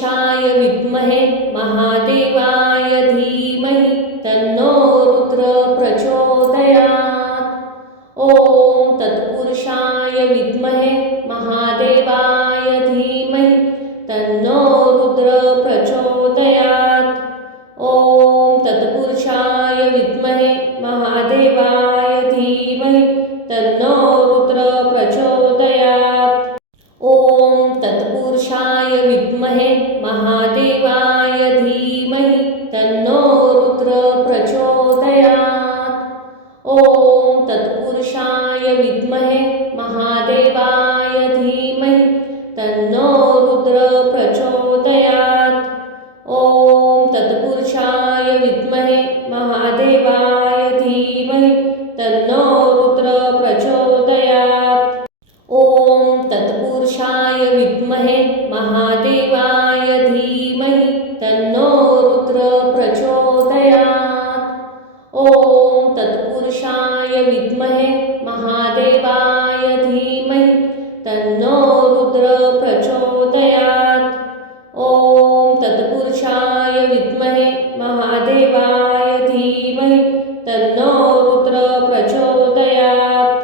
तत्पुरुषाय विद्महे महादेवाय धीमहि तन्नो रुद्र प्रचोदयात्। ॐ तत्पुरुषाय विद्महे महादेवाय धीमहि तन्नो रुद्र प्रचोदयात्। ॐ तत्पुरुषाय विद्महे महादेवाय धीमहि तन्नो रुद्र प्रचोदयात्। ॐ तत्पुरुषाय विद्महे महादेवाय धीमहि तन्नो रुद्र प्रचोदयात्। ॐ तत्पुरुषाय विद्महे महादेवाय धीमहि तन्नो रुद्र प्रचोदयात्। ॐ तत्पुरुषाय विद्महे महादेवाय धीमहि तन्नो रुद्र प्रचोदयात्। ॐ तत्पुरुषाय विद्महे महादेवाय धीमहि तन्नो रुद्र प्रचोदयात्। ॐ तत्पुरुषाय विद्महे महादेवाय धीमहि तन्नो रुद्र प्रचोदयात्। ॐ तत्पुरुषाय विद्महे महादेवाय धीमहि तन्नो रुद्र प्रचोदयात्।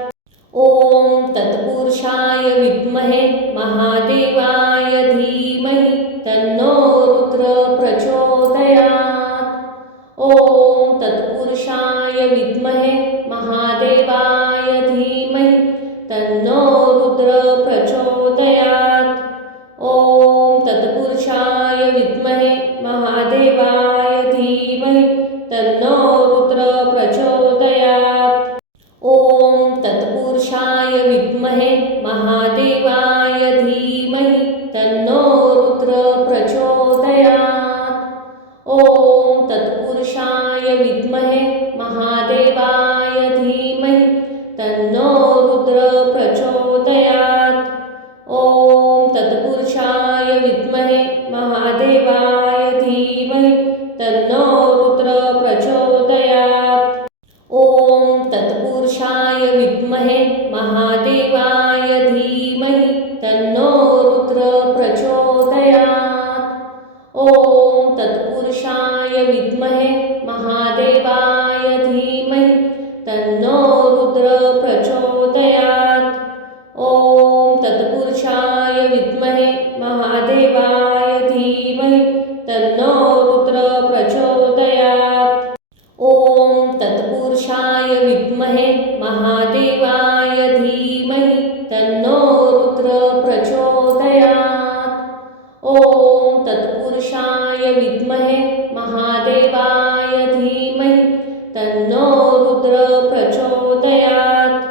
ॐ तत्पुरुषाय विद्महे महादेवाय धीमहि तन्नो रुद्र प्रचोदयात्। ॐ तत्पुरुषाय विद्महे महादेवाय धीमहि तन्नो रुद्र प्रचोदयात्। ॐ तत्पुरुषाय विद्महे महादेवाय धीमहि तन्नो रुद्र प्रचोदयात्। ॐ तत्पुरुषाय विद्महे महादेवाय धीमहि तन्नो रुद्र प्रचोदयात्। ॐ तत्पुरुषाय विद्महे महादेवाय धीमहि तन्नो रुद्र प्रचोदयात्। ॐ तत्पुरुषाय विद्महे महादेवाय धीमहि तन्नो रुद्र प्रचोदयात्। ॐ तत्पुरुषाय विद्महे महादेवाय धीमहि तन्नो रुद्र प्रचोदयात्। ॐ तत्पुरुषाय विद्महे महादेवाय धीमहि तन्नो रुद्र प्रचोदयात्। ॐ तत्पुरुषाय विद्महे महादेवाय धीमहि तन्नो रुद्र प्रचोदयात्। ॐ तत्पुरुषाय विद्महे महादेवाय धीमहि तन्नो रुद्र प्रचोदयात्। ॐ तत्पुरुषाय विद्महे महादेवाय धीमहि तन्नो रुद्र प्रचोदयात्।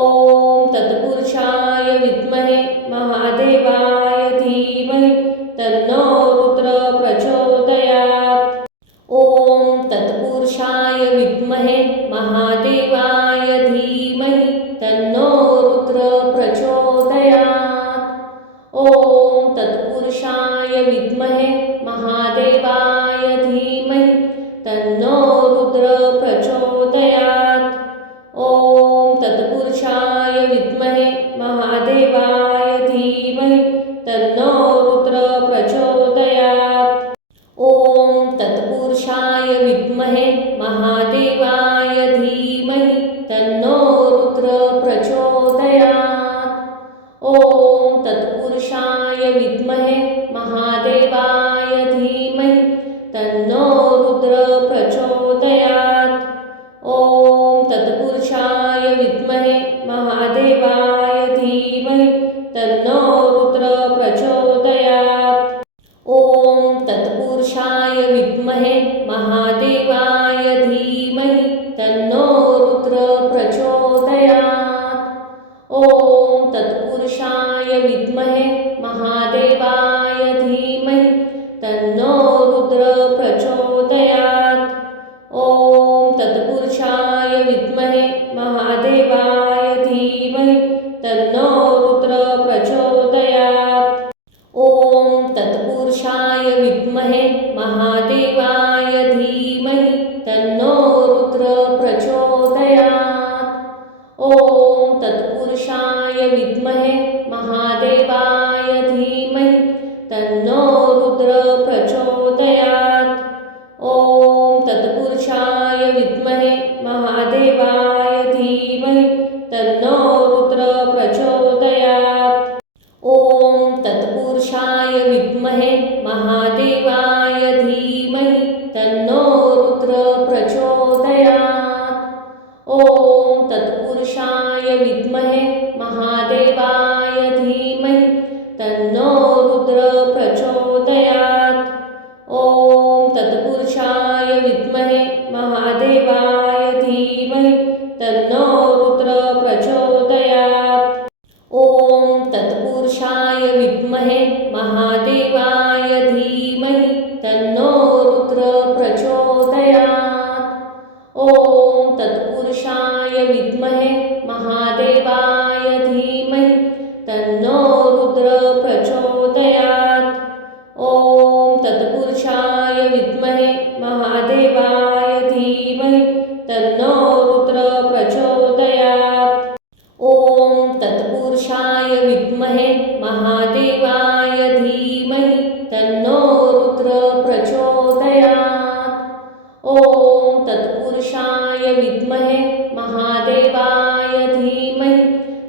ॐ तत्पुरुषाय विद्महे महादेवाय धीमहि तन्नो रुद्र प्रचोदयात्। ॐ तत्पुरुषाय विद्महे महादेवाय धीमहि तन्नो रुद्र प्रचोदयात्। ॐ तत्पुरुषाय विद्महे महादेवाय धीमहि तन्नो रुद्र प्रचोदयात्। ॐ तत्पुरुषाय विद्महे महादेवाय धीमहि तन्नो रुद्र प्रचोदयात्। ॐ तत्पुरुषाय विद्महे महादेवाय धीमहि तन्नो रुद्र प्रचोदयात्। ॐ तत्पुरुषाय विद्महे महादेवाय धीमहि तन्नो रुद्र प्रचोदयात्। ॐ तत्पुरुषाय विद्महे महादेवाय धीमहि तन्नो रुद्र प्रचोदयात्। ॐ तत्पुरुषाय विद्महे महादेवाय धीमहि तन्नो रुद्र प्रचोदयात्। ॐ तत्पुरुषाय विद्महे महादेवाय धीमहि तन्नो रुद्र प्रचोदयात्। ॐ तत्पुरुषाय विद्महे महादेवाय धीमहि तन्नो रुद्र प्रचोदयात्। ॐ तत्पुरुषाय विद्महे महादेवाय धीमहि तन्नो रुद्र प्रचोदयात्। ॐ तत्पुरुषाय विद्महे महादेवाय धीमहि तन्नो रुद्र तन्नो रुद्र प्रचोदयात्। ॐ तत्पुरुषाय विद्महे महादेवाय धीमहि तन्नो रुद्र प्रचोदयात्। ॐ तत्पुरुषाय विद्महे महादेवाय धीमहि तन्नो रुद्र प्रचोदयात्। ॐ तत्पुरुषाय विद्महे महादेवाय धीमहि तन्नो रुद्र प्रचोदयात्। ॐ तत्पुरुषाय विद्महे महादेवाय धीमहि तन्नो रुद्र प्रचोदयात्। ॐ तत्पुरुषाय विद्महे महादेवाय धीमहि तन्नो रुद्र प्रचोदयात्। ॐ तत्पुरुषाय विद्महे महादेवाय धीमहि तन्नो रुद्र प्रचोदयात्। ॐ तत्पुरुषाय विद्महे महादेवाय धीमहि तन्नो रुद्र प्रचोदयात्। ॐ तत्पुरुषाय विद्महे महादेवाय धीमहि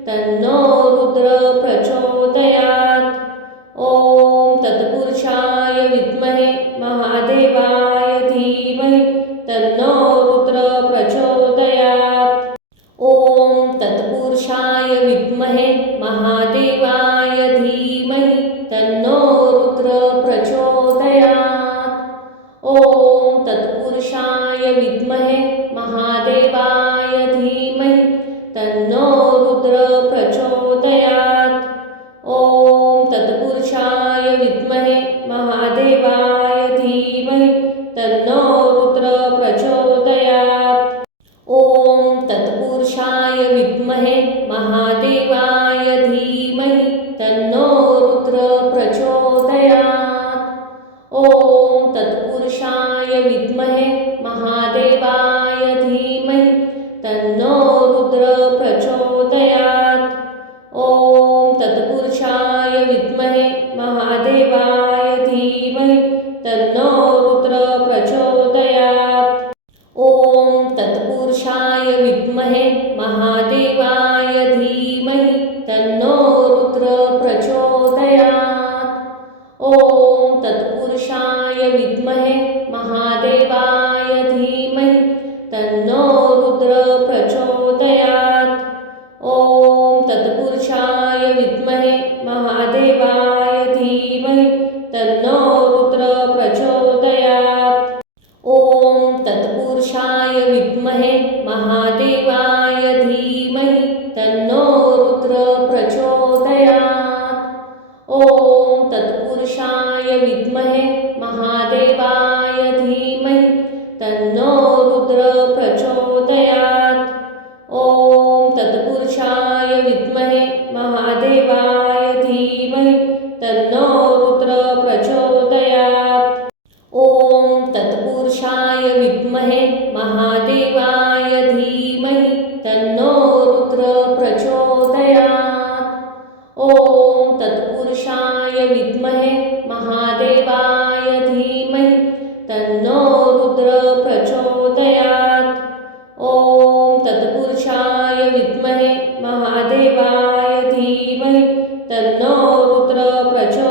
तन्नो रुद्र प्रचोदयात्। ॐ तत्पुरुषाय विद्महे महादेवाय धीमहि तन्नो रुद्र प्रचोदयात्। ॐ तत्पुरुषाय विद्महे महादेवाय धीमहि तन्नो रुद्र प्रचोदयात्। ॐ तत्पुरुषाय विद्महे महादेवाय धीमहि तन्नो रुद्र प्रचोदयात्। ॐ तत्पुरुषाय विद्महे महादेवाय धीमहि तन्नो रुद्र प्रचोदयात्। ॐ तत्पुरुषाय विद्महे महादेवाय धीमहि तन्नो रुद्र प्रचोदयात्। ॐ तत्पुरुषाय विद्महे महादेवाय धीमहि तन्नो रुद्र प्रचोदयात्। ॐ तत्पुरुषाय विद्महे महादेवाय धीमहि तन्नो रुद्र प्रचोदयात्। ॐ तत्पुरुषाय विद्महे महादेवाय धीमहि तन्नो रुद्र प्रचोदयात्। ॐ तत्पुरुषाय विद्महे महादेवाय धीमहि तन्नो रुद्र प्रचोदयात्। ॐ तत्पुरुषाय विद्महे महादेवाय धीमहि तन्नो रुद्र प्रचोदयात्। ॐ तत्पुरुषाय विद्महे महादेवाय धीमहि तन्नो रुद्र प्रचोदयात्। ॐ तत्पुरुषाय विद्महे महादेवाय धीमहि तन्नो रुद्र प्रचोदयात्। ॐ तत्पुरुषाय विद्महे महादेवाय धीमहि तन्नो रुद्र प्रचोदयात्। ॐ तत्पुरुषाय विद्महे महादेवाय धीमहि तन्नो रुद्र प्रचोदयात्। ॐ तत्पुरुषाय विद्महे महादेवाय धीमहि तन्नो रुद्र प्रचोदयात्। ॐ तत्पुरुषाय विद्महे महादेवाय धीमहि तन्नो रुद्र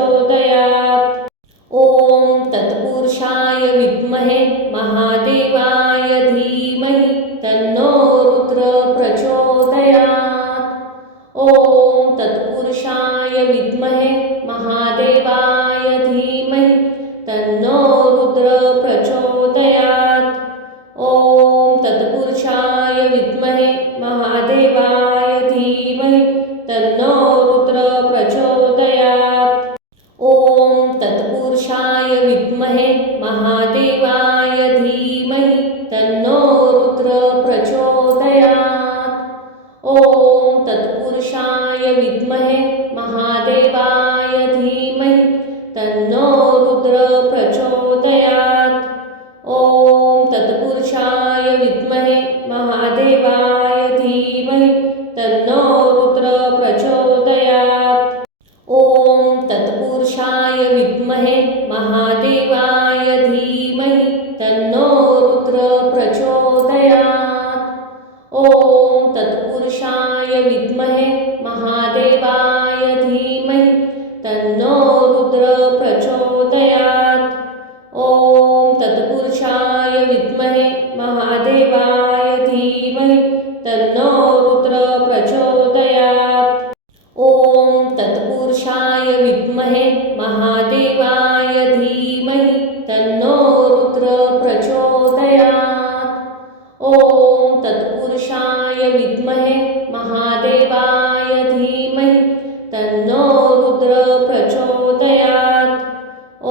प्रचोदयात्। ॐ तत्पुरुषाय विद्महे महादेवाय धीमहि तन्नो रुद्र प्रचोदयात्। ॐ तत्पुरुषाय विद्महे महादेवाय धीमहि तन्नो रुद्र प्रचोदयात्। ॐ तत्पुरुषाय विद्महे महादेवाय धीमहि तन्नो रुद्र प्रचोदयात्। ॐ तत्पुरुषाय विद्महे महादेवाय धीमहि तन्नो रुद्र प्रचोदयात्। ॐ तत्पुरुषाय विद्महे महादेवाय धीमहि तन्नो रुद्र प्रचोदयात्। ॐ तत्पुरुषाय विद्महे महादेवाय धीमहि तन्नो रुद्र प्रचोदयात्। ॐ तत्पुरुषाय विद्महे महादेवाय धीमहि तन्नो रुद्र प्रचोदयात्। ॐ तत्पुरुषाय विद्महे महादेवाय धीमहि तन्नो रुद्र प्रचोदयात्। ॐ तत्पुरुषाय विद्महे महादेवाय धीमहि तन्नो रुद्र प्रचोदयात्। ॐ तत्पुरुषाय विद्महे महादेवाय धीमहि तन्नो रुद्र प्रचोदयात्। ॐ तत्पुरुषाय विद्महे महादेवाय धीमहि तन्नो रुद्र प्रचोदयात्। ॐ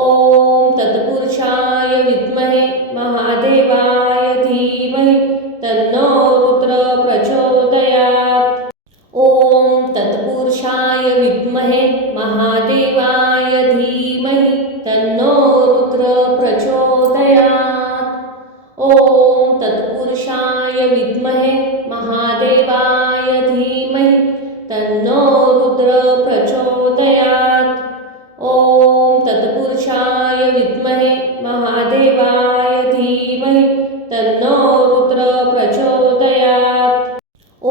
तत्पुरुषाय विद्महे महादेवाय धीमहि तन्नो रुद्र प्रचोदयात्। ॐ तत्पुरुषाय विद्महे महादेवाय धीमहि तन्नो रुद्र प्रचोदयात्। ॐ तत्पुरुषाय विद्महे महादेवाय धीमहि तन्नो रुद्र प्रचोदयात्। ॐ तत्पुरुषाय विद्महे महादेवाय धीमहि तन्नो रुद्र प्रचोदयात्। ॐ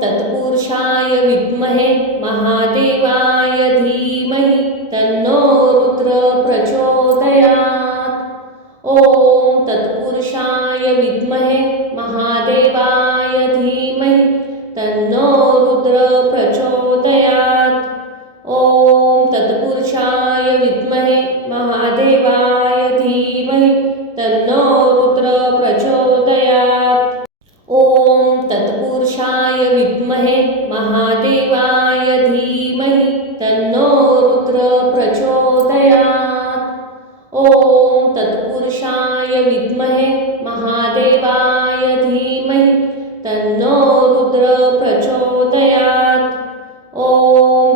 तत्पुरुषाय विद्महे महादेवाय धीमहि तन्नो रुद्र प्रचोदयात्। ॐ तत्पुरुषाय विद्महे महादेवाय धीमहि तन्नो रुद्र प्रचोदयात्। ॐ तत्पुरुषाय विद्महे महादेवाय धीमहि तन्नो रुद्र प्रचोदयात्। ॐ तत्पुरुषाय विद्महे महादेवाय धीमहि तन्नो रुद्र प्रचोदयात्। ॐ तत्पुरुषाय विद्महे महादेवाय धीमहि तन्नो रुद्र प्रचोदयात्। ॐ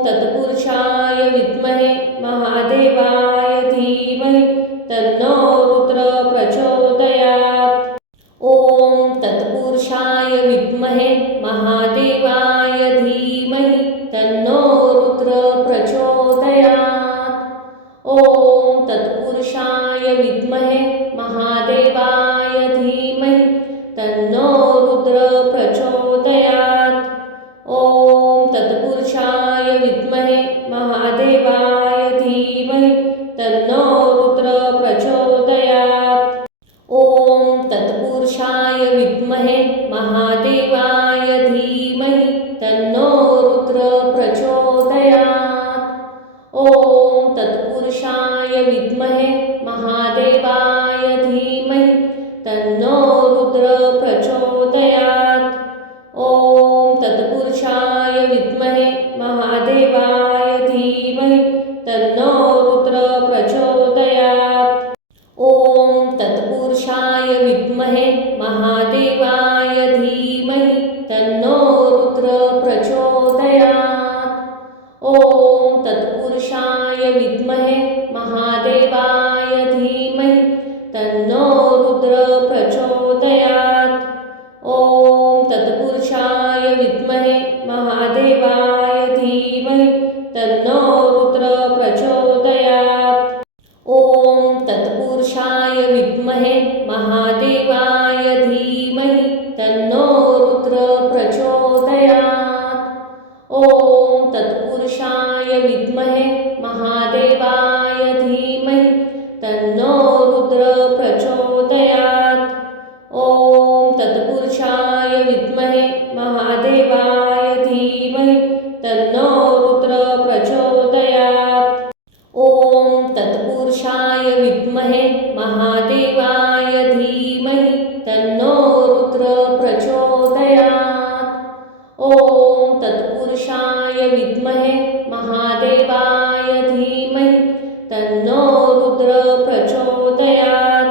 तत्पुरुषाय विद्महे महादेवाय धीमहि तन्नो रुद्र प्रचोदयात्। ॐ तत्पुरुषाय विद्महे महादेवाय धीमहि तन्नो रुद्र प्रचोदयात्। ॐ तत्पुरुषाय विद्महे महादेवाय धीमहि तन्नो रुद्र प्रचोदयात्। ॐ तत्पुरुषाय विद्महे महादेवाय धीमहि तन्नो रुद्र प्रचोदयात्। ॐ तत्पुरुषाय विद्महे महादेवाय धीमहि तन्नो रुद्र प्रचोदयात्। ॐ तत्पुरुषाय विद्महे महादेवाय धीमहि तन्नो रुद्र प्रचोदयात्। ॐ तत्पुरुषाय विद्महे महादेवाय धीमहि तन्नो रुद्र प्रचोदयात्। ॐ तत्पुरुषाय विद्महे महादेवाय धीमहि तन्नो रुद्र प्रचोदयात्। ॐ तत्पुरुषाय विद्महे महादेवाय धीमहि तन्नो रुद्र प्रचोदयात्। ॐ तत्पुरुषाय विद्महे महादेवाय धीमहि तन्नो रुद्र प्रचोदयात्। ॐ तत्पुरुषाय विद्महे महादेवाय धीमहि तन्नो रुद्र प्रचोदयात्। ॐ तत्पुरुषाय विद्महे महादेवाय धीमहि तन्नो रुद्र प्रचोदयात्। ॐ तत्पुरुषाय विद्महे महादेवाय धीमहि तन्नो रुद्र प्रचोदयात्। ॐ तत्पुरुषाय विद्महे महादेवाय धीमहि तन्नो रुद्र प्रचोदयात्। ॐ तत्पुरुषाय विद्महे महादेवाय धीमहि तन्नो रुद्र प्रचोदयात्।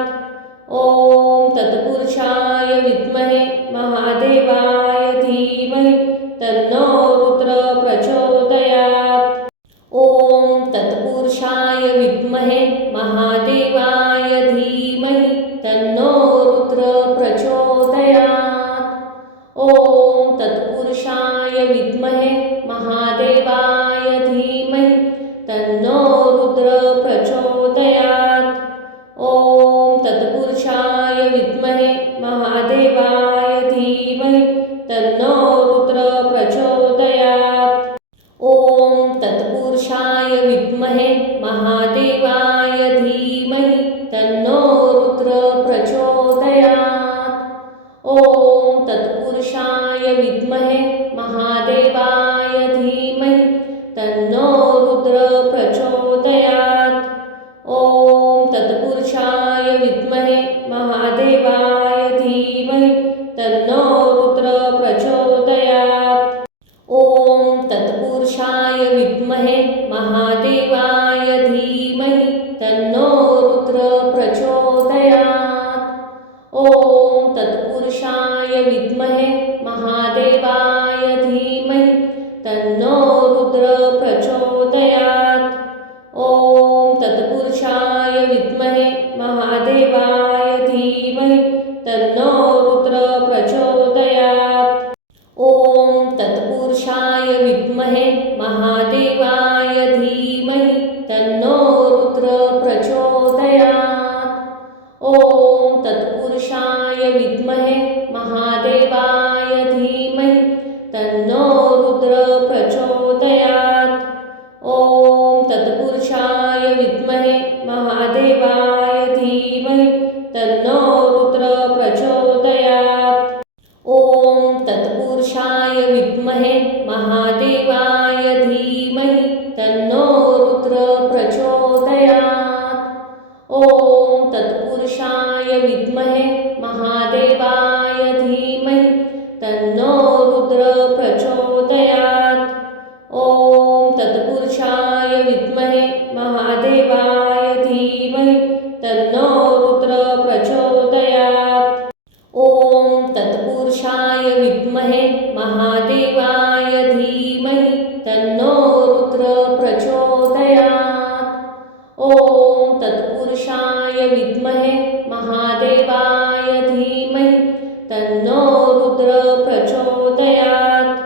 ॐ तत्पुरुषाय विद्महे महादेवाय धीमहि तन्नो रुद्र प्रचोदयात्। ॐ तत्पुरुषाय विद्महे महादेवाय धीमहि तन्नो रुद्र प्रचोदयात्। ॐ तत्पुरुषाय विद्महे महादेवाय धीमहि तन्नो रुद्र प्रचोदयात्। ॐ तत्पुरुषाय विद्महे महादेवाय धीमहि तन्नो रुद्र प्रचोदयात्। विद्महे महादेवाय धीमहि तन्नो रुद्र प्रचोदयात्। ॐ तत्पुरुषाय विद्महे महादेवाय धीमहि तन्नो रुद्र प्रचोदयात्। ॐ तत्पुरुषाय विद्महे महादेवाय धीमहि तन्नो रुद्र प्रचोदयात्। ॐ तत्पुरुषाय विद्महे महादेवाय धीमहि तन्नो रुद्र प्रचोदयात्। ॐ तत्पुरुषाय विद्महे महादेवाय धीमहि तन्नो रुद्र प्रचोदयात्। ॐ तत्पुरुषाय विद्महे महादेवाय धीमहि तन्नो रुद्र प्रचोदयात्। ॐ तत्पुरुषाय विद्महे महादेवाय धीमहि तन्नो रुद्र प्रचोदयात्। ॐ तत्पुरुषाय विद्महे महादेवाय धीमहि तन्नो रुद्र प्रचोदयात्। ॐ तत्पुरुषाय विद्महे महादेवाय धीमहि तन्नो रुद्र प्रचोदयात्। ॐ तत्पुरुषाय विद्महे महादेवाय धीमहि तन्नो रुद्र प्रचोदयात्। ॐ तत्पुरुषाय विद्महे महादेवाय धीमहि तन्नो रुद्र प्रचोदयात्। ॐ तत्पुरुषाय विद्महे महादेवाय धीमहि तन्नो रुद्र प्रचोदयात्। ॐ तत्पुरुषाय विद्महे महादेवाय धीमहि तन्नो रुद्र प्रचोदयात्। ॐ तत्पुरुषाय विद्महे महादेवाय धीमहि तन्नो रुद्र प्रचोदयात्।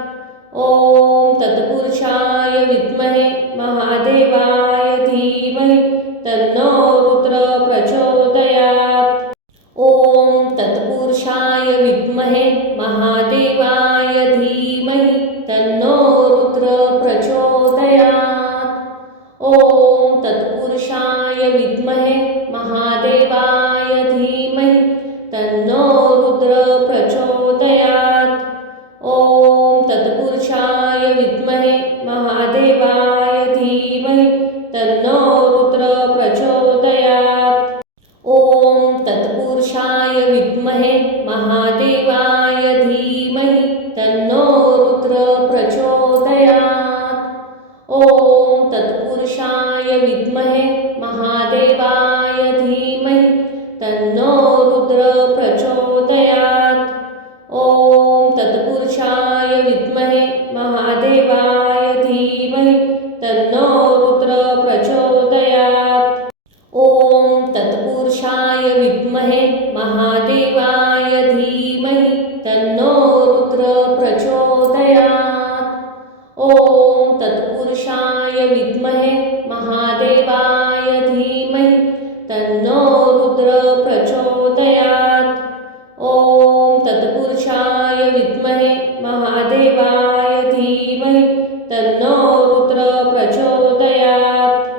ॐ तत्पुरुषाय विद्महे महादेवाय धीमहि तन्नो रुद्र प्रचोदयात्। ॐ तत्पुरुषाय विद्महे महादेवाय धीमहि तन्नो रुद्र प्रचोदयात्। ॐ तत्पुरुषाय विद्महे महादेवाय धीमहि तन्नो रुद्र प्रचोदयात्। ॐ तत्पुरुषाय विद्महे महादेवाय धीमहि तन्नो रुद्र प्रचोदयात्। ॐ तत्पुरुषाय विद्महे महादेवाय धीमहि तन्नो रुद्र प्रचोदयात्। ॐ तत्पुरुषाय विद्महे महादेवाय धीमहि तन्नो रुद्र प्रचोदयात्। ॐ तत्पुरुषाय विद्महे महादेवाय धीमहि तन्नो रुद्र प्रचोदयात्। ॐ तत्पुरुषाय विद्महे महादेवाय धीमहि तन्नो रुद्र प्रचोदयात्। ॐ तत्पुरुषाय विद्महे महादेवाय धीमहि तन्नो रुद्र प्रचोदयात्। ॐ तत्पुरुषाय विद्महे महादेवाय धीमहि तन्नो रुद्र प्रचोदयात्।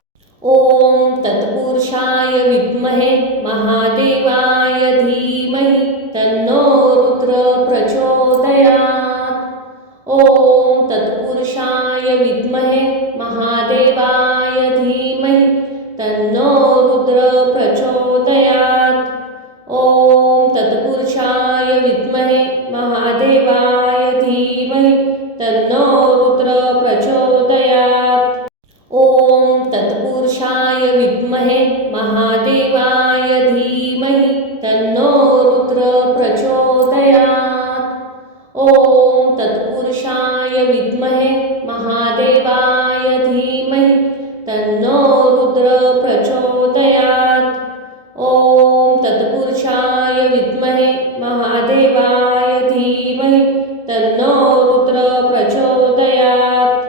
ॐ तत्पुरुषाय विद्महे महादेवाय धीमहि तन्नो रुद्र प्रचोदयात्। ॐ तत्पुरुषाय विद्महे महादेवाय धीमहि तन्नो रुद्र प्रचोदयात्। ॐ तत्पुरुषाय विद्महे महादेवाय धीमहि तन्नो रुद्र प्रचोदयात्। ॐ तत्पुरुषाय विद्महे महादेवाय धीमहि तन्नो रुद्र प्रचोदयात्। ॐ तत्पुरुषाय विद्महे महादेवाय धीमहि तन्नो रुद्र प्रचोदयात्। ॐ तत्पुरुषाय विद्महे महादेवाय धीमहि तन्नो रुद्र प्रचोदयात्।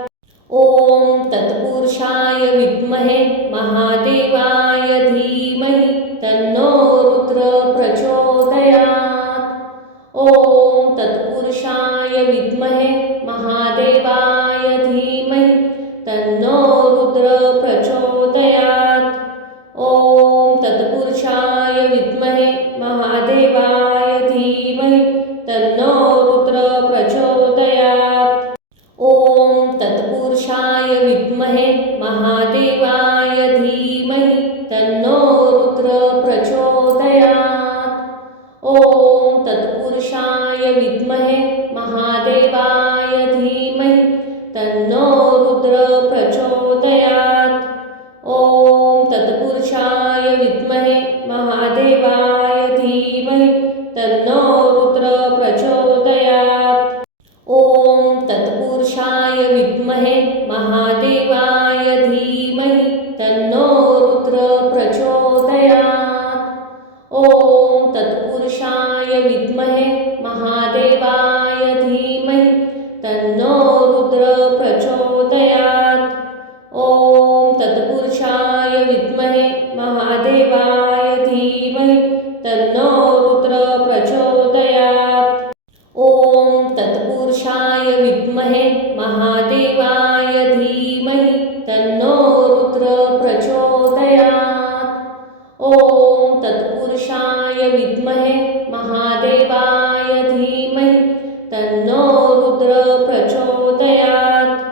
ॐ तत्पुरुषाय विद्महे महादेवाय धीमहि तन्नो रुद्र प्रचोदयात्। ॐ तत्पुरुषाय विद्महे महादेवाय धीमहि तन्नो रुद्र प्रचोदयात्। ॐ तत्पुरुषाय विद्महे महादेवाय धीमहि तन्नो रुद्र प्रचोदयात्। ॐ तत्पुरुषाय विद्महे महादेवाय धीमहि तन्नो रुद्र प्रचोदयात्। ॐ तत्पुरुषाय विद्महे महादेवाय धीमहि तन्नो रुद्र प्रचोदयात्। ॐ तत्पुरुषाय विद्महे महादेवाय धीमहि तन्नो रुद्र प्रचोदयात्। ॐ तत्पुरुषाय विद्महे महादेवाय धीमहि तन्नो रुद्र प्रचोदयात्। ॐ तत्पुरुषाय विद्महे महादेवाय धीमहि तन्नो रुद्र प्रचोदयात्। ॐ तत्पुरुषाय विद्महे महादेवाय धीमहि तन्नो रुद्र प्रचोदयात्। ॐ तत्पुरुषाय विद्महे महादेवाय धीमहि तन्नो रुद्र प्रचोदयात्।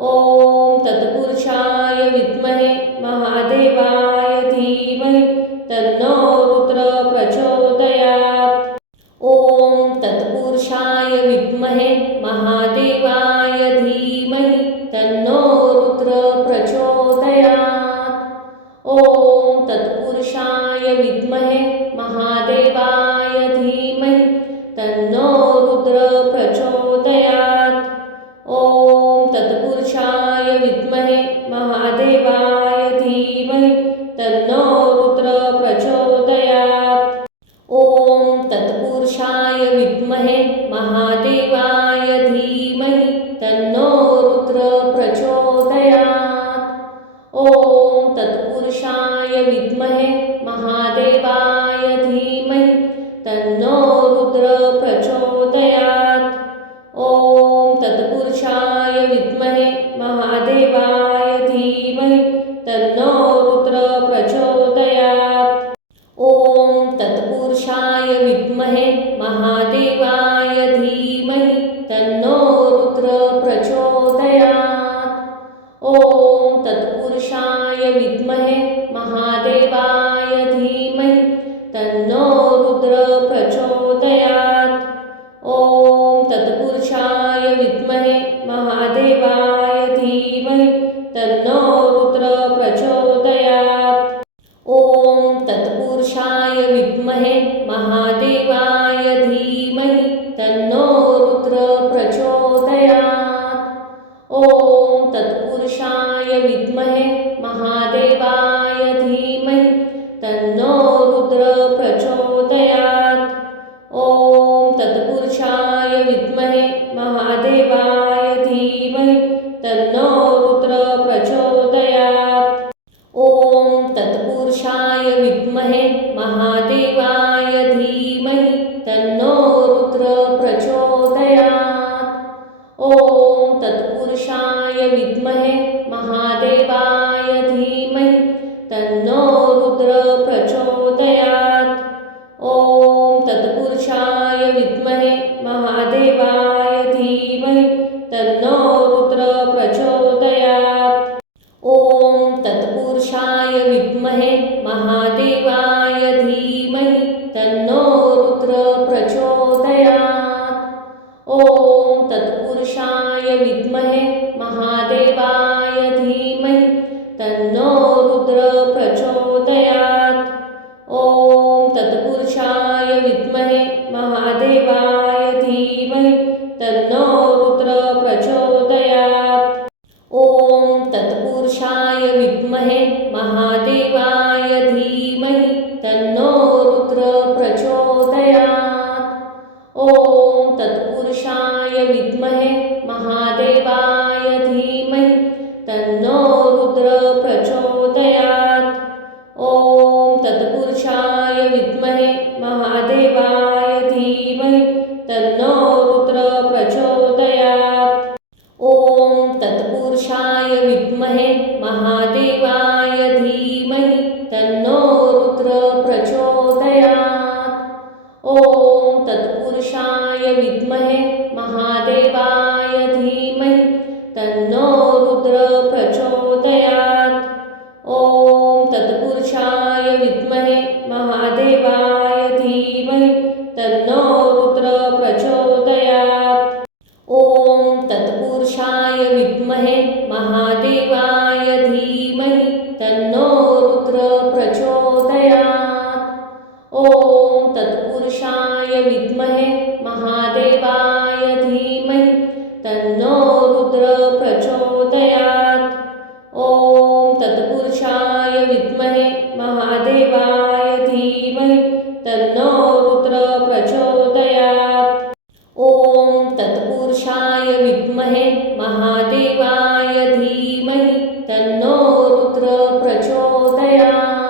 ॐ तत्पुरुषाय विद्महे महादेवाय धीमहि तन्नो रुद्र प्रचोदयात्। ॐ तत्पुरुषाय विद्महे महादेवाय धीमहि तन्नो रुद्र प्रचोदयात्। ॐ तत्पुरुषाय विद्महे महादेवाय धीमहि तन्नो रुद्र प्रचोदयात्। ॐ तत्पुरुषाय विद्महे महादेवाय धीमहि तन्नो रुद्र प्रचोदयात्। ॐ तत्पुरुषाय विद्महे महादेवाय धीमहि तन्नो रुद्र प्रचोदयात्। ॐ तत्पुरुषाय विद्महे महादेवाय धीमहि तन्नो रुद्र प्रचोदयात्। ॐ तत्पुरुषाय विद्महे महादेवाय धीमहि तन्नो रुद्र प्रचोदयात्। ॐ तत्पुरुषाय विद्महे महादेवाय धीमहि तन्नो रुद्र प्रचोदयात्। ॐ तत्पुरुषाय विद्महे महादेवाय धीमहि तन्नो रुद्र प्रचोदयात्। ॐ तत्पुरुषाय विद्महे महादेवाय धीमहि तन्नो रुद्र प्रचोदयात्। ॐ तत्पुरुषाय विद्महे महादेवाय धीमहि तन्नो रुद्र प्रचोदयात्। ॐ तत्पुरुषाय विद्महे महादेवाय धीमहि तन्नो रुद्र प्रचोदयात्। ॐ तत्पुरुषाय विद्महे महादेवाय धीमहि तन्नो रुद्र प्रचोदयात्। ॐ तत्पुरुषाय विद्महे महादेवाय धीमहि तन्नो रुद्र प्रचोदयात्। ॐ तत्पुरुषाय विद्महे महादेवाय धीमहि तन्नो रुद्र प्रचोदयात्। ॐ तत्पुरुषाय विद्महे महादेवाय धीमहि तन्नो रुद्र प्रचोदयात्। ॐ तत्पुरुषाय विद्महे महादेवाय धीमहि तन्नो रुद्र प्रचोदयात्। ॐ तत्पुरुषाय विद्महे महादेवाय धीमहि तन्नो रुद्र प्रचोदयात्। ॐ तत्पुरुषाय विद्महे महादेवाय धीमहि तन्नो रुद्र प्रचोदयात्। ॐ तत्पुरुषाय विद्महे महादेवाय धीमहि तन्नो रुद्र प्रचोदयात्। ॐ तत्पुरुषाय विद्महे महादेवाय धीमहि तन्नो रुद्र प्रचोदयात्। ॐ तत्पुरुषाय विद्महे महादेवाय धीमहि तन्नो रुद्र प्रचोदयात्। ॐ तत्पुरुषाय विद्महे महादेवाय धीमहि तन्नो रुद्र प्रचोदयात्। ॐ तत्पुरुषाय विद्महे महादेवाय धीमहि विद्महे महादेवाय धीमहि तन्नो रुद्र प्रचोदयात्। ॐ तत्पुरुषाय विद्महे महादेवाय धीमहि तन्नो रुद्र प्रचोदयात्। ॐ तत्पुरुषाय विद्महे महादेवाय धीमहि तन्नो रुद्र प्रचोदयात्। ॐ तत्पुरुषाय विद्महे महादेवाय धीमहि तन्नो रुद्र प्रचोदयात्।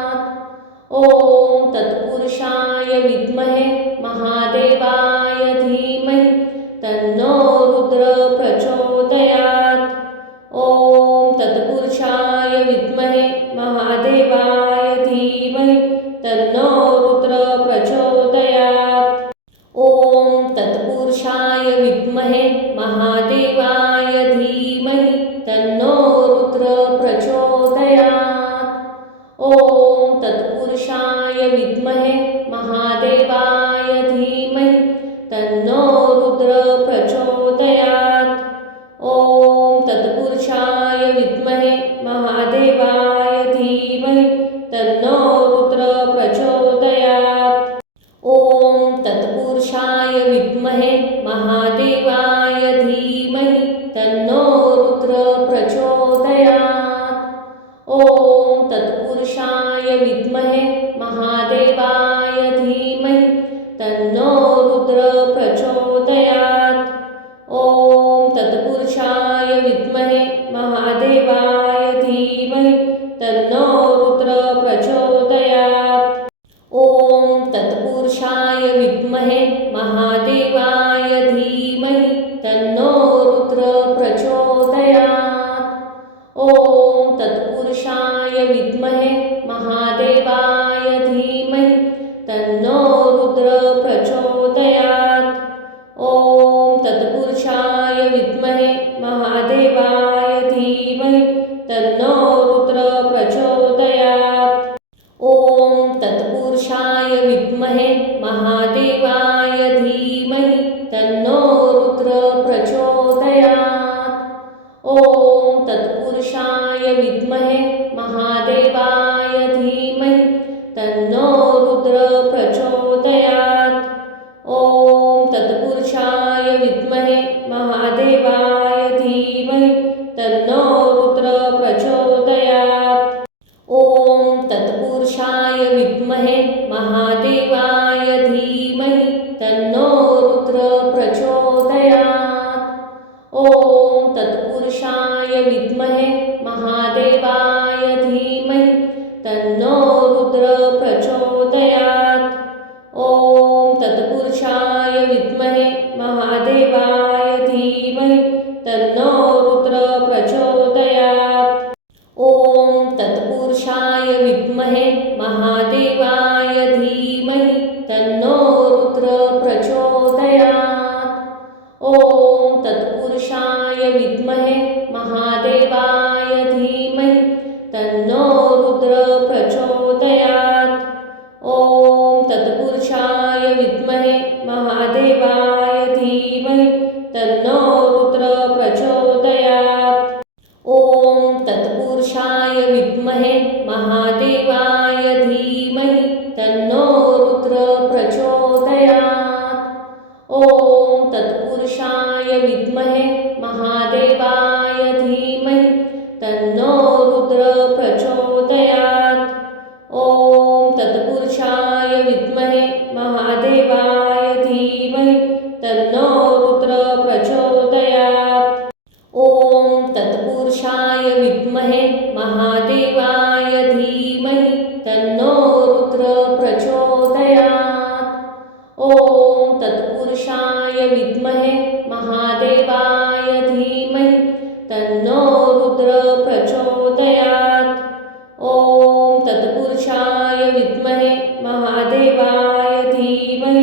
ॐ तत्पुरुषाय विद्महे महादेवाय धीमहि तन्नो रुद्र प्रचोदयात्। ॐ तत्पुरुषाय विद्महे महादेवाय धीमहि तन्नो रुद्र प्रचोदयात्। ॐ तत्पुरुषाय विद्महे महादेवाय धीमहि तन्नो रुद्र प्रचोदयात्। ॐ तत्पुरुषाय विद्महे महादेवाय धीमहि तन्नो रुद्र प्रचोदयात्। ॐ तत्पुरुषाय विद्महे महादेवाय धीमहि तन्नो रुद्र प्रचोदयात्। ॐ तत्पुरुषाय विद्महे महादेवाय धीमहि तन्नो रुद्र प्रचोदयात्। ॐ तत्पुरुषाय विद्महे महादेवाय धीमहि तन्नो रुद्र प्रचोदयात्। ॐ तत्पुरुषाय विद्महे महादेवाय धीमहि तन्नो रुद्र प्रचोदयात्। ॐ तत्पुरुषाय विद्महे महादेवाय धीमहि तन्नो रुद्र प्रचोदयात्। ॐ तत्पुरुषाय विद्महे महादेवाय धीमहि तन्नो रुद्र प्रचोदयात्। ॐ तत्पुरुषाय विद्महे महादेवाय धीमहि तन्नो रुद्र प्रचोदयात्। ॐ तत्पुरुषाय विद्महे महादेवाय धीमहि तन्नो रुद्र प्रचोदयात्। ॐ तत्पुरुषाय विद्महे महादेवाय धीमहि तन्नो रुद्र प्रचोदयात्। ॐ तत्पुरुषाय विद्महे महादेवाय धीमहि तन्नो रुद्र प्रचोदयात्। ॐ तत्पुरुषाय विद्महे महादेवाय धीमहि तन्नो रुद्र प्रचोदयात्। ॐ तत्पुरुषाय विद्महे महादेवाय धीमहि तन्नो रुद्र प्रचोदयात्। ॐ तत्पुरुषाय विद्महे महादेवाय धीमहि तन्नो रुद्र प्रचोदयात्। ॐ तत्पुरुषाय विद्महे महादेवाय धीमहि तन्नो रुद्र प्रचोदयात्। ॐ तत्पुरुषाय विद्महे महादेवाय धीमहि तन्नो रुद्र प्रचोदयात्। ॐ तत्पुरुषाय विद्महे महादेवाय धीमहि तन्नो रुद्र प्रचोदयात्। ॐ तत्पुरुषाय विद्महे महादेवाय धीमहि तन्नो रुद्र प्रचोदयात्। ॐ तत्पुरुषाय विद्महे महादेवाय धीमहि तन्नो रुद्र प्रचोदयात्। ॐ तत्पुरुषाय विद्महे महादेवाय धीमहि तन्नो रुद्र प्रचोदयात्। ॐ तत्पुरुषाय विद्महे महादेवाय धीमहि तन्नो रुद्र प्रचोदयात्। ॐ तत्पुरुषाय विद्महे महादेवाय धीमहि तन्नो रुद्र प्रचोदयात्। ॐ तत्पुरुषाय विद्महे महादेवाय धीमहि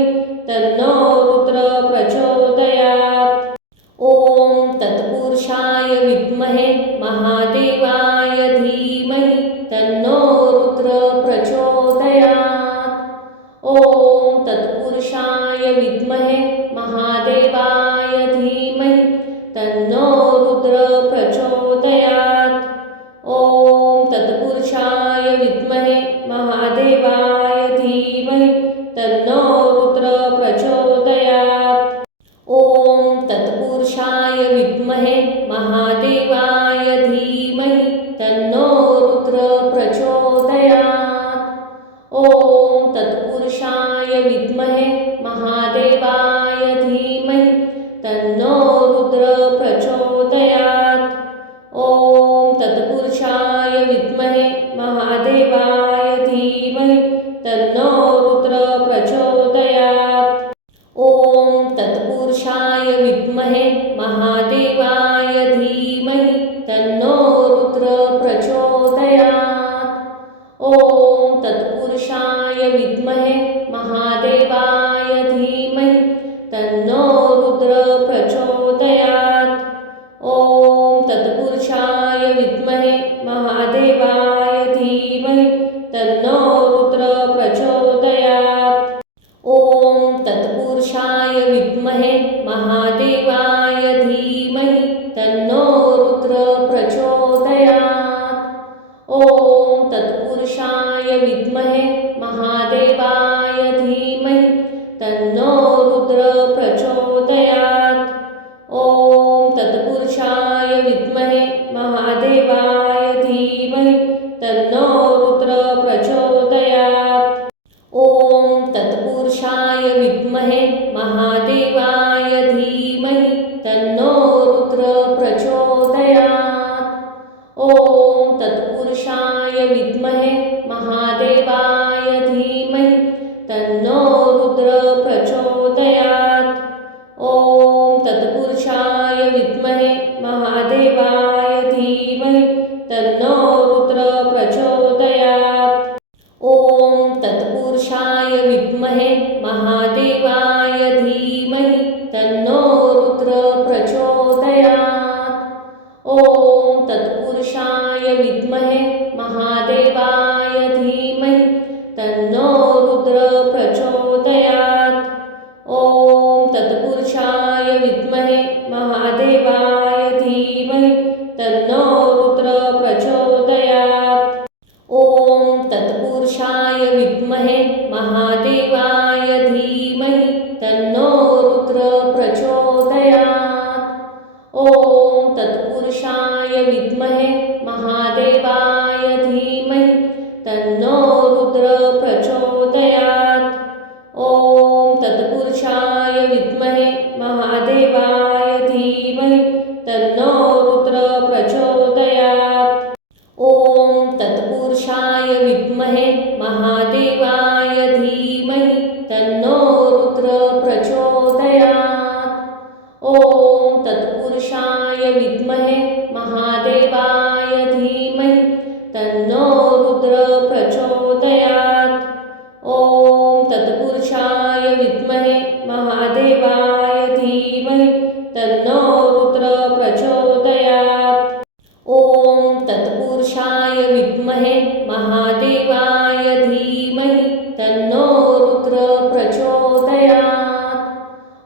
तन्नो रुद्र प्रचोदयात्। ॐ तत्पुरुषाय विद्महे महादेवाय धीमहि तन्नो रुद्र प्रचोदयात्। ॐ तत्पुरुषाय विद्महे महादेवाय धीमहि तन्नो रुद्र ॐ तत्पुरुषाय विद्महे महादेवाय धीमहि तन्नो रुद्र प्रचोदयात्। ॐ तत्पुरुषाय विद्महे महादेवाय धीमहि तन्नो रुद्र प्रचोदयात्। ॐ तत्पुरुषाय विद्महे महादेवाय धीमहि तन्नो रुद्र प्रचोदयात्। ॐ तत्पुरुषाय विद्महे महादेवाय धीमहि तन्नो रुद्र प्रचोदयात्। ॐ तत्पुरुषाय विद्महे महादेवाय धीमहि तन्नो रुद्र प्रचोदयात्। ॐ तत्पुरुषाय विद्महे महादेवाय धीमहि तन्नो रुद्र प्रचोदयात्। ॐ तत्पुरुषाय विद्महे महादेवाय धीमहि तन्नो रुद्र प्रचोदयात्। ॐ तत्पुरुषाय विद्महे महादेवाय धीमहि तन्नो रुद्र प्रचोदयात्। ॐ तत्पुरुषाय विद्महे महादेवाय धीमहि तन्नो रुद्र प्रचोदयात्। ॐ तत्पुरुषाय विद्महे महादेवाय धीमहि तन्नो रुद्र प्रचोदयात्। ॐ तत्पुरुषाय विद्महे महादेवाय धीमहि तन्नो रुद्र प्रचोदयात्। ॐ तत्पुरुषाय विद्महे महादेवाय धीमहि तन्नो रुद्र प्रचोदयात्। ॐ तत्पुरुषाय विद्महे महादेवाय धीमहि तन्नो रुद्र प्रचोदयात्। ॐ तत्पुरुषाय विद्महे महादेवाय धीमहि तन्नो रुद्र प्रचोदयात्। ॐ तत्पुरुषाय विद्महे महादेवाय धीमहि तन्नो रुद्र प्रचोदयात्। ॐ तत्पुरुषाय विद्महे महादेवाय धीमहि तन्नो रुद्र प्रचोदयात्। ॐ तत्पुरुषाय विद्महे महादेवाय धीमहि तन्नो रुद्र प्रचोदयात्। ॐ तत्पुरुषाय विद्महे महादेवाय धीमहि तन्नो रुद्र प्रचोदयात्। ॐ तत्पुरुषाय विद्महे महादेवाय धीमहि तन्नो रुद्र प्रचोदयात्। ॐ तत्पुरुषाय विद्महे महादेवाय धीमहि तन्नो रुद्र प्रचोदयात्। ॐ तत्पुरुषाय विद्महे महादेवाय धीमहि तन्नो रुद्र प्रचोदयात्। ॐ तत्पुरुषाय विद्महे महादेवाय धीमहि तन्नो रुद्र प्रचोदयात्। ॐ तत्पुरुषाय विद्महे महादेवाय धीमहि तन्नो रुद्र प्रचोदयात्।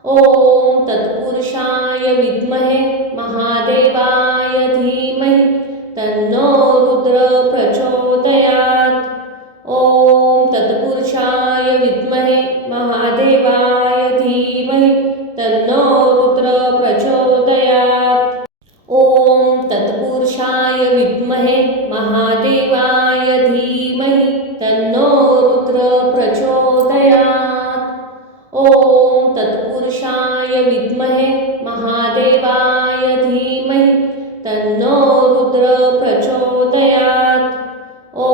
ॐ तत्पुरुषाय विद्महे महादेवाय धीमहि तन्नो रुद्र प्रचोदयात्। ॐ तत्पुरुषाय विद्महे महादेवाय धीमहि तन्नो रुद्र प्रचोदयात्। ॐ तत्पुरुषाय विद्महे महादेवाय धीमहि तन्नो रुद्र प्रचोदयात्। ॐ तत्पुरुषाय विद्महे महादेवाय धीमहि तन्नो रुद्र प्रचोदयात्। ॐ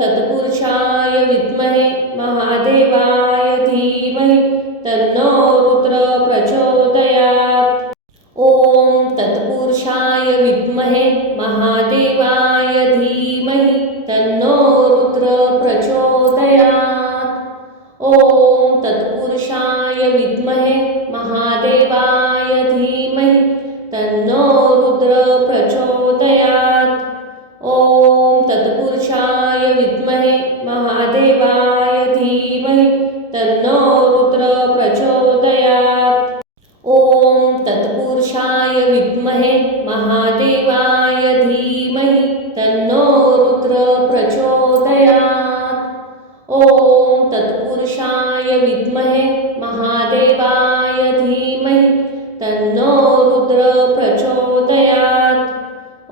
तत्पुरुषाय विद्महे महादेवाय धीमहि तन्नो रुद्र प्रचोदयात्। ॐ तत्पुरुषाय विद्महे महादेवाय धीमहि तन्नो रुद्र प्रचोदयात्। ॐ तत्पुरुषाय विद्महे महादेवाय धीमहि तन्नो रुद्र प्रचोदयात्। ॐ तत्पुरुषाय विद्महे महादेवाय धीमहि तन्नो रुद्र प्रचोदयात्। ॐ तत्पुरुषाय विद्महे महादेवाय धीमहि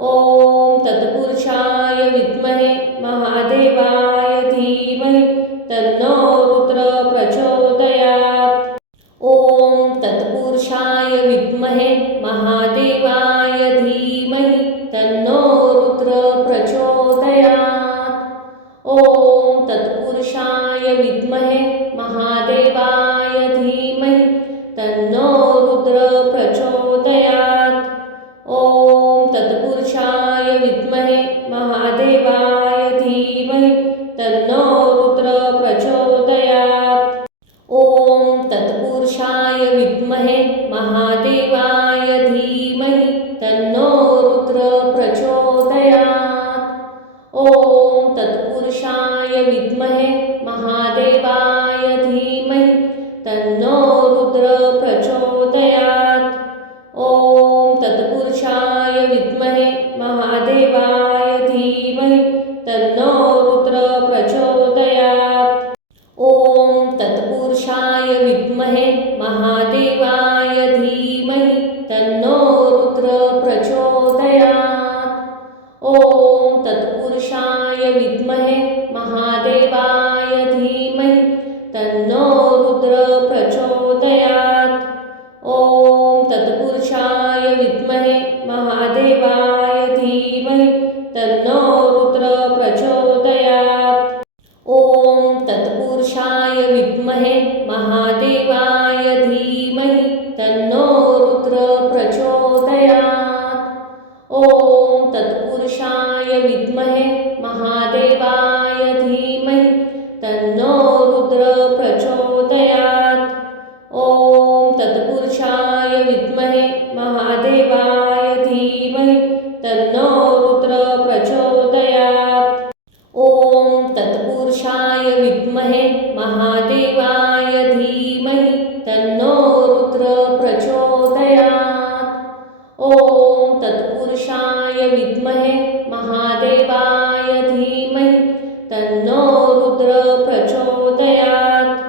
ॐ तत्पुरुषाय विद्महे महादेवाय धीमहि तन्नो रुद्र प्रचोदयात्। ॐ तत्पुरुषाय विद्महे महादेवाय धीमहि तन्नो रुद्र प्रचोदयात्। ॐ तत्पुरुषाय विद्महे महादेवाय धीमहि तन्नो रुद्र प्रचोदयात्। ॐ तत्पुरुषाय विद्महे महादेवाय धीमहि तन्नो रुद्र प्रचोदयात्। ॐ तत्पुरुषाय विद्महे महादेवाय धीमहि तन्नो रुद्र प्रचोदयात्। ॐ तत्पुरुषाय विद्महे महादेवाय धीमहि तन्नो रुद्र प्रचोदयात्। ॐ तत्पुरुषाय विद्महे महादेवाय धीमहि तन्नो रुद्र प्रचोदयात्। ॐ तत्पुरुषाय विद्महे महादेवाय धीमहि तन्नो रुद्र प्रचोदयात्। ॐ तत्पुरुषाय विद्महे महादेवाय धीमहि तन्नो रुद्र प्रचोदयात्। ॐ तत्पुरुषाय विद्महे महादेवाय धीमहि तन्नो रुद्र प्रचोदयात्। ॐ तत्पुरुषाय विद्महे महादेवाय धीमहि तन्नो रुद्र प्रचोदयात्। ॐ तत्पुरुषाय विद्महे महादेवाय धीमहि तन्नो रुद्र प्रचोदयात्। ॐ तत्पुरुषाय विद्महे महादेवाय धीमहि तन्नो रुद्र प्रचोदयात्। ॐ तत्पुरुषाय विद्महे महादेवाय धीमहि तन्नो रुद्र प्रचोदयात्। ॐ तत्पुरुषाय विद्महे महादेवाय धीमहि तन्नो रुद्र प्रचोदयात्।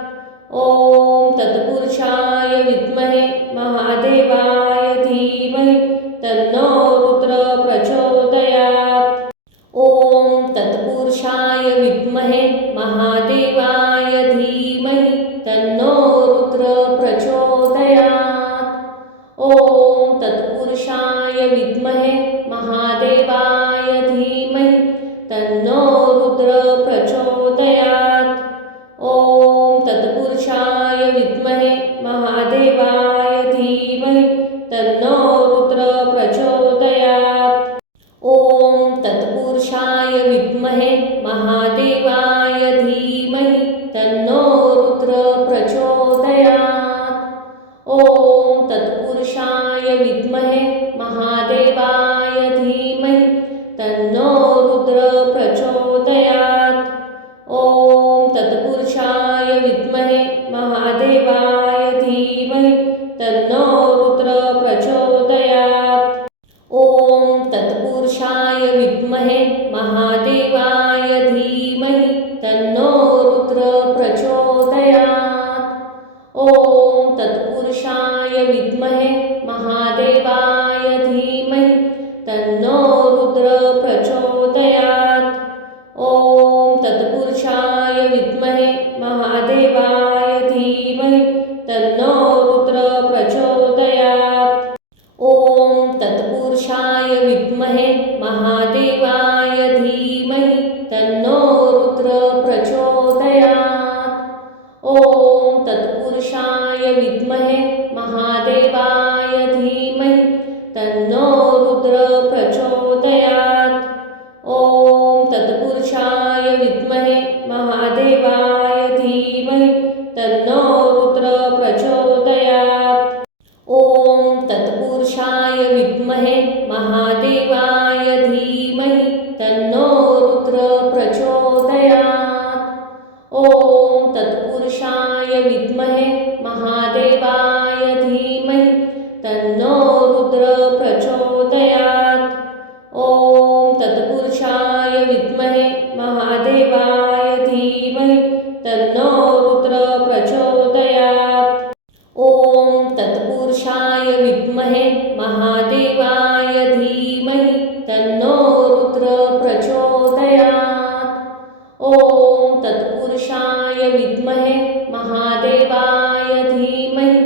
ॐ तत्पुरुषाय विद्महे महादेवाय धीमहि तन्नो रुद्र प्रचोदयात्। ॐ तत्पुरुषाय विद्महे महादेवाय धीमहि तन्नो रुद्र प्रचोदयात्। ॐ तत्पुरुषाय विद्महे महादेवाय धीमहि तन्नो रुद्र प्रचोदयात्। ॐ तत्पुरुषाय विद्महे महादेवाय धीमहि तन्नो रुद्र प्रचोदयात्। ॐ तत्पुरुषाय विद्महे महादेवाय धीमहि तन्नो रुद्र प्रचोदयात्। ॐ तत्पुरुषाय विद्महे महादेवाय धीमहि तन्नो रुद्र प्रचोदयात्। ॐ तत्पुरुषाय विद्महे महादेवाय धीमहि तन्नो रुद्र प्रचोदयात्। ॐ तत्पुरुषाय विद्महे महादेवाय धीमहि तन्नो रुद्र प्रचोदयात्। ॐ तत्पुरुषाय विद्महे महादेवाय धीमहि तन्नो रुद्र प्रचोदयात्। ॐ तत्पुरुषाय विद्महे महादेवाय धीमहि तन्नो रुद्र प्रचोदयात्। ॐ तत्पुरुषाय विद्महे महादेवाय धीमहि तन्नो रुद्र प्रचोदयात्। ॐ तत्पुरुषाय विद्महे महादेवाय धीमहि तन्नो रुद्र प्रचोदयात्। ॐ तत्पुरुषाय विद्महे महादेवाय धीमहि तन्नो रुद्र प्रचोदयात्। ॐ तत्पुरुषाय विद्महे महादेवाय धीमहि तन्नो रुद्र प्रचोदयात्। ॐ तत्पुरुषाय विद्महे महादेवाय धीमहि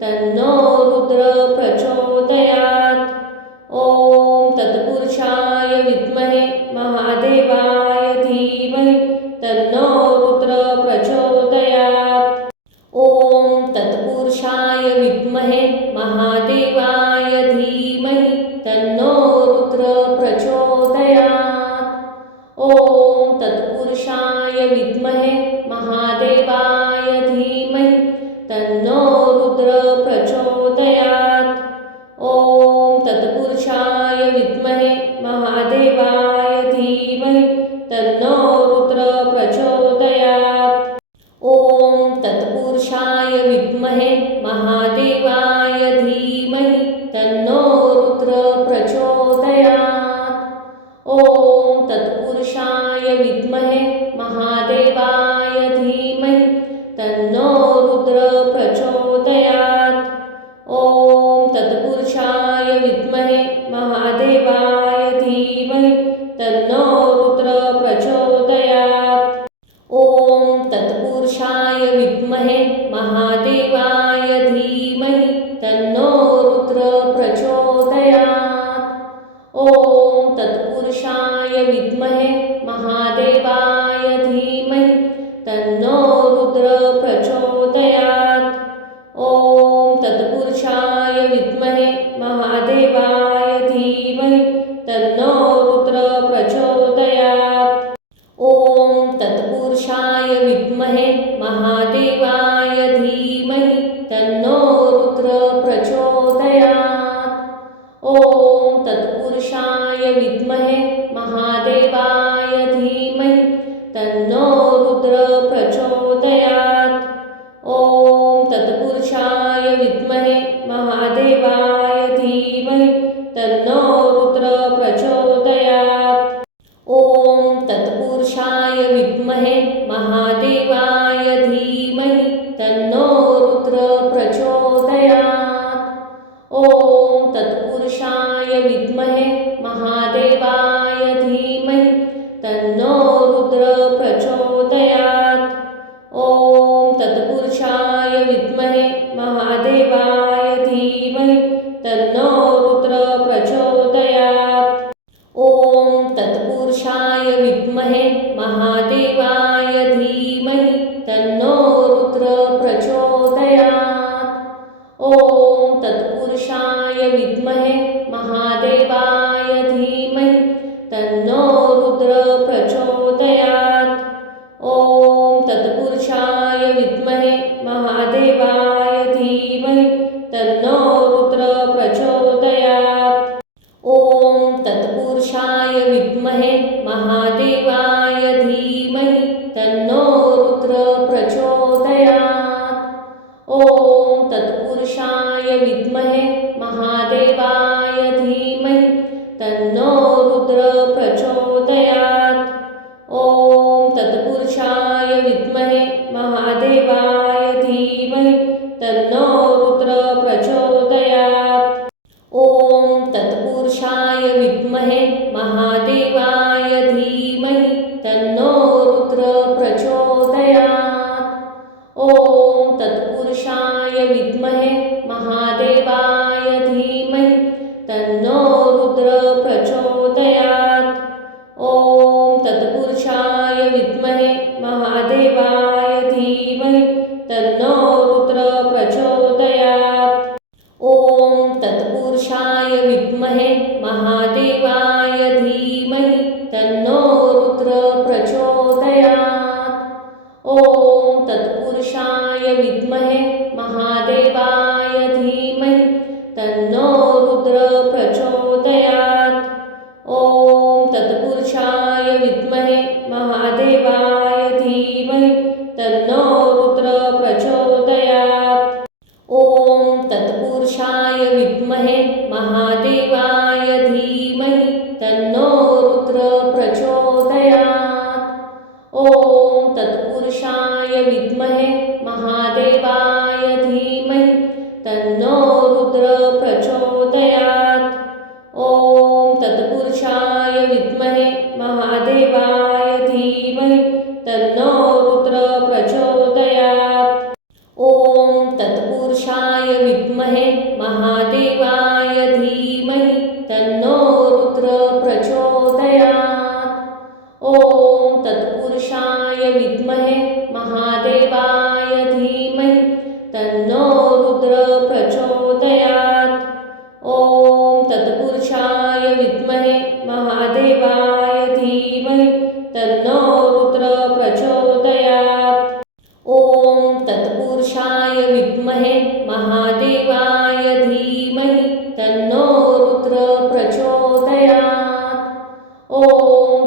तन्नो रुद्र प्रचोदयात्। ॐ तत्पुरुषाय विद्महे महादेवाय धीमहि तन्नो रुद्र प्रचोदयात्। ॐ तत्पुरुषाय विद्महे महादेवाय धीमहि तन्नो रुद्र प्रचोदयात्। ॐ तत्पुरुषाय विद्महे महादेवाय धीमहि तन्नो रुद्र प्रचोदयात्। ॐ तत्पुरुषाय विद्महे महादेवाय धीमहि तन्नो रुद्र प्रचोदयात्। ॐ तत्पुरुषाय विद्महे महादेवाय धीमहि तन्नो रुद्र प्रचोदयात्। ॐ तत्पुरुषाय विद्महे महादेवाय धीमहि तन्नो रुद्र प्रचोदयात्। ॐ तत्पुरुषाय विद्महे महादेवाय धीमहि तन्नो रुद्र प्रचोदयात्। ॐ तत्पुरुषाय विद्महे महादेवाय धीमहि तन्नो रुद्र प्रचोदयात्। ॐ तत्पुरुषाय विद्महे महादेवाय धीमहि तन्नो रुद्र प्रचोदयात्। ॐ तत्पुरुषाय विद्महे महादेवाय धीमहि तन्नो रुद्र प्रचोदयात्। ॐ तत्पुरुषाय विद्महे महादेवाय धीमहि तन्नो रुद्र प्रचोदयात्। ॐ तत्पुरुषाय विद्महे महादेवाय धीमहि तन्नो रुद्र प्रचोदयात्। ॐ तत्पुरुषाय विद्महे महादेवाय धीमहि तन्नो रुद्र प्रचोदयात्। ॐ तत्पुरुषाय विद्महे महादेवाय धीमहि तन्नो रुद्र प्रचोदयात्। ॐ तत्पुरुषाय विद्महे महादेवाय धीमहि तन्नो रुद्र प्रचोदयात्। ॐ तत्पुरुषाय विद्महे महादेवाय धीमहि तन्नो रुद्र प्रचोदयात्। ॐ तत्पुरुषाय विद्महे महादेवाय धीमहि तन्नो रुद्र प्रचोदयात्। ॐ तत्पुरुषाय विद्महे महादेवाय धीमहि तन्नो रुद्र प्रचोदयात्। ॐ तत्पुरुषाय विद्महे महादेवाय धीमहि तन्नो रुद्र प्रचोदयात्। ॐ तत्पुरुषाय विद्महे महादेवाय धीमहि तन्नो रुद्र प्रचोदयात्। ॐ तत्पुरुषाय विद्महे महादेवाय धीमहि तन्नो रुद्र प्रचोदयात्। ॐ तत्पुरुषाय विद्महे महादेवाय धीमहि तन्नो रुद्र प्रचोदयात्। ॐ तत्पुरुषाय विद्महे महादेवाय धीमहि तन्नो रुद्र प्रचोदयात्। ॐ तत्पुरुषाय विद्महे महादेवाय धीमहि तन्नो रुद्र प्रचोदयात्। ॐ तत्पुरुषाय विद्महे महादेवाय धीमहि तन्नो रुद्र प्रचोदयात्। ॐ तत्पुरुषाय विद्महे महादेवाय धीमहि तन्नो रुद्र प्रचोदयात्। ॐ तत्पुरुषाय विद्महे महादेवाय धीमहि तन्नो रुद्र प्रचोदयात्। ॐ तत्पुरुषाय विद्महे महादेवाय धीमहि तन्नो रुद्र प्रचोदयात्। ॐ तत्पुरुषाय विद्महे महादेवाय धीमहि तन्नो रुद्र प्रचोदयात्। ॐ तत्पुरुषाय विद्महे महादेवाय धीमहि तन्नो रुद्र प्रचोदयात्। ॐ तत्पुरुषाय विद्महे महादेवाय धीमहि तन्नो रुद्र प्रचोदयात्। ॐ तत्पुरुषाय विद्महे महादेवाय धीमहि तन्नो रुद्र प्रचोदयात्। ॐ तत्पुरुषाय विद्महे महादेवाय धीमहि तन्नो रुद्र प्रचोदयात्। ॐ तत्पुरुषाय विद्महे महादेवाय धीमहि तन्नो रुद्र प्रचोदयात्। ॐ तत्पुरुषाय विद्महे महादेवाय धीमहि तन्नो रुद्र प्रचोदयात्। ॐ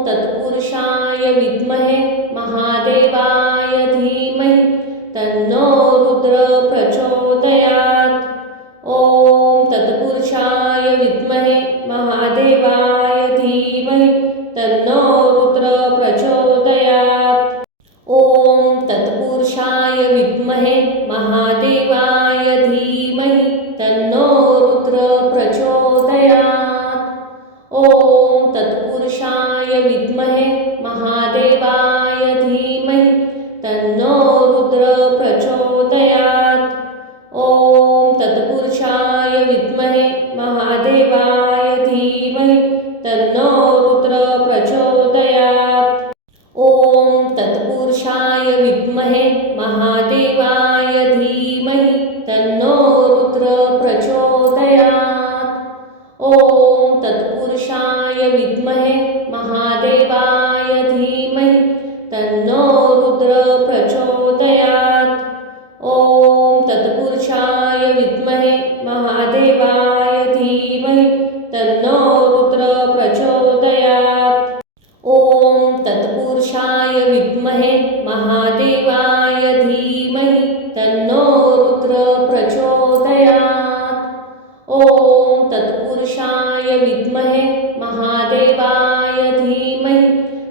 तत्पुरुषाय विद्महे महादेवाय धीमहि तन्नो रुद्र प्रचोदयात्। ॐ तत्पुरुषाय विद्महे महादेवाय धीमहि तन्नो रुद्र प्रचोदयात्। ॐ तत्पुरुषाय विद्महे महादेवाय धीमहि तन्नो रुद्र प्रचोदयात्। ॐ तत्पुरुषाय विद्महे महादेवाय धीमहि तन्नो रुद्र प्रचोदयात्। ॐ तत्पुरुषाय विद्महे महादेवाय धीमहि तन्नो रुद्र प्रचोदयात्। ॐ तत्पुरुषाय विद्महे महादेवाय धीमहि तन्नो रुद्र प्रचोदयात्। ॐ तत्पुरुषाय विद्महे महादेवाय धीमहि तन्नो रुद्र प्रचोदयात्। ॐ तत्पुरुषाय विद्महे महादेवाय धीमहि तन्नो रुद्र प्रचोदयात्। ॐ तत्पुरुषाय विद्महे महादेवाय धीमहि तन्नो रुद्र प्रचोदयात्। ॐ तत्पुरुषाय विद्महे महादेवाय धीमहि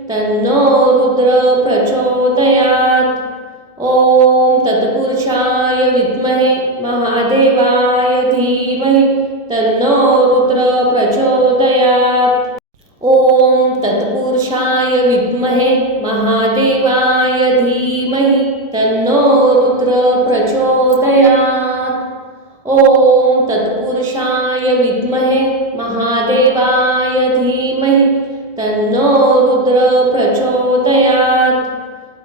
तन्नो रुद्र प्रचोदयात्। ॐ तत्पुरुषाय विद्महे महादेवाय धीमहि तन्नो रुद्र प्रचोदयात्। ॐ तत्पुरुषाय विद्महे महादेवाय धीमहि तन्नो रुद्र प्रचोदयात्। ॐ तत्पुरुषाय विद्महे महादेवाय धीमहि तन्नो रुद्र प्रचोदयात्।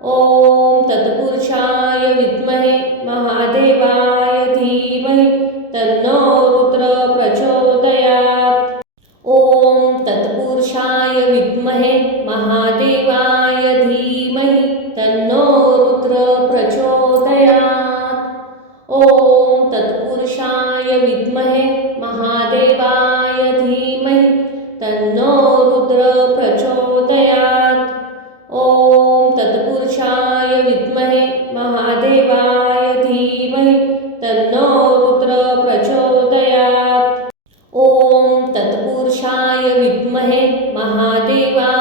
ॐ तत्पुरुषाय विद्महे महादेवाय धीमहि तन्नो रुद्र प्रचोदयात्। ॐ तत्पुरुषाय विद्महे महादेवाय धीमहि तन्नो रुद्र प्रचोदयात्। ॐ तत्पुरुषाय विद्महे महादेवाय धीमहि तन्नो रुद्र प्रचोदयात्। ॐ तत्पुरुषाय विद्महे महादेवाय धीमहि तन्नो रुद्र प्रचोदयात्। ॐ तत्पुरुषाय विद्महे महादेवाय